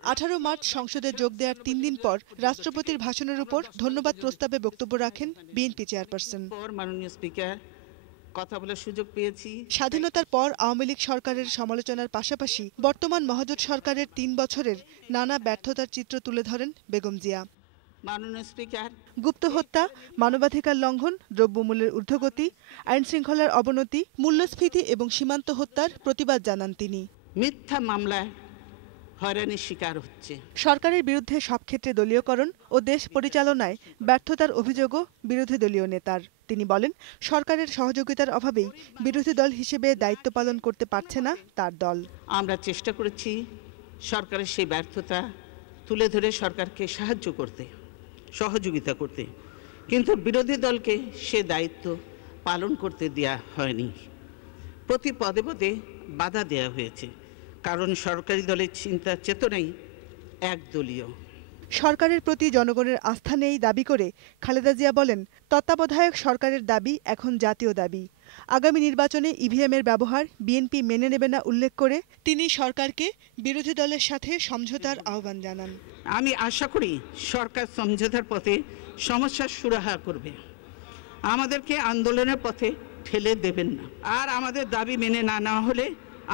18 March সংসদে যোগ দেওয়ার 3 দিন পর রাষ্ট্রপতির ভাষণের উপর ধন্যবাদ প্রস্তাবে বক্তব্য রাখেন বিএনপি চেয়ারপারসন। মাননীয় স্পিকার, কথা বলার সুযোগ পেয়েছি। স্বাধীনতার পর আওয়ামী লীগ সরকারের সমালোচনার পাশাপাশি বর্তমান মহাজোট সরকারের 3 বছরের নানা ব্যর্থতার চিত্র তুলে ধরেন বেগম জিয়া। মাননীয় স্পিকার, গুপ্ত হত্যা, মানবাধিকার লঙ্ঘন, দ্রব্যমূল্যের ঊর্ধ্বগতি, আইনশৃঙ্খলার অবনতি, মূল্যস্ফীতি এবং সীমান্ত হত্যার প্রতিবাদ জানান তিনি। মিথ্যা মামলায় হয়রানির শিকার হচ্ছে। সরকারের বিরুদ্ধে সব ক্ষেত্রে দলীয়করণ ও দেশ পরিচালনায় ব্যর্থতার অভিযোগও বিরোধী দলীয় নেতার। তিনি বলেন, সরকারের সহযোগিতার অভাবেই বিরোধী দল হিসেবে দায়িত্ব পালন করতে পারছে না তার দল। আমরা চেষ্টা করেছি সরকারের সেই ব্যর্থতা তুলে ধরে সরকারকে সাহায্য করতে, সহযোগিতা করতে, কিন্তু বিরোধী দলকে সে দায়িত্ব পালন করতে দেওয়া হয়নি। প্রতি পদে পদে বাধা দেওয়া হয়েছে, কারণ সরকারি দলের চিন্তা চেতনাই একদলীয়। সরকারের প্রতি জনগণের আস্থা নেই দাবি করে খালেদা জিয়া বলেন, তত্ত্বাবধায়ক সরকারের দাবি এখন জাতীয় দাবি। আগামী নির্বাচনে ইভিএমের ব্যবহার বিএনপি মেনে নেবে না উল্লেখ করে তিনি সরকারকে বিরোধী দলের সাথে সমঝোতার আহ্বান জানান। আমি আশা করি সরকার সমঝোতার পথে সমস্যার সুরাহা করবে, আমাদেরকে আন্দোলনের পথে ঠেলে দেবেন না। আর আমাদের দাবি মেনে না নেওয়া হলে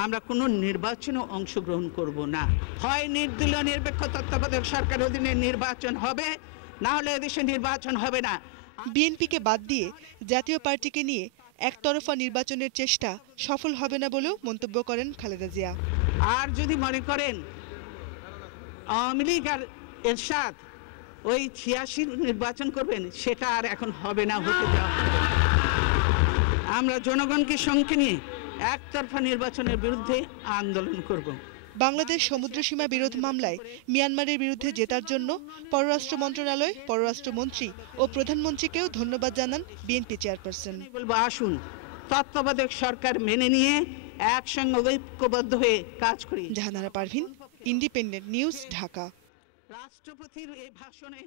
আমরা কোনো নির্বাচনে অংশগ্রহণ করব না। হয় নির্দলীয় নিরপেক্ষ তত্ত্বাবধায়ক সরকারের অধীনে নির্বাচন হবে, না হলে এদেশে নির্বাচন হবে না। বিএনপিকে বাদ দিয়ে জাতীয় পার্টিকে নিয়ে একতরফা নির্বাচনের চেষ্টা সফল হবে না বলেও মন্তব্য করেন খালেদা জিয়া। আর যদি মনে করেন আওয়ামী লীগ আর এরশাদ ওই 86 নির্বাচন করবেন, সেটা আর এখন হবে না, হতে দেওয়া হবে না। আমরা জনগণকে সঙ্গে নিয়ে একতরফা নির্বাচনের বিরুদ্ধে আন্দোলন করব। বাংলাদেশ সমুদ্রসীমা বিরোধ মামলায় মিয়ানমারের বিরুদ্ধে জেতার জন্য পররাষ্ট্র মন্ত্রণালয়, পররাষ্ট্রমন্ত্রী ও প্রধানমন্ত্রীকেও ধন্যবাদ জানান বিএনপি চেয়ারপারসন। বলবো, আসুন তত্ত্বাবধায়ক সরকার মেনে নিয়ে একসঙ্গে ঐক্যবদ্ধ হয়ে কাজ করি। Jahanara Parveen, independent news, Dhaka. রাষ্ট্রপতির এই ভাষণে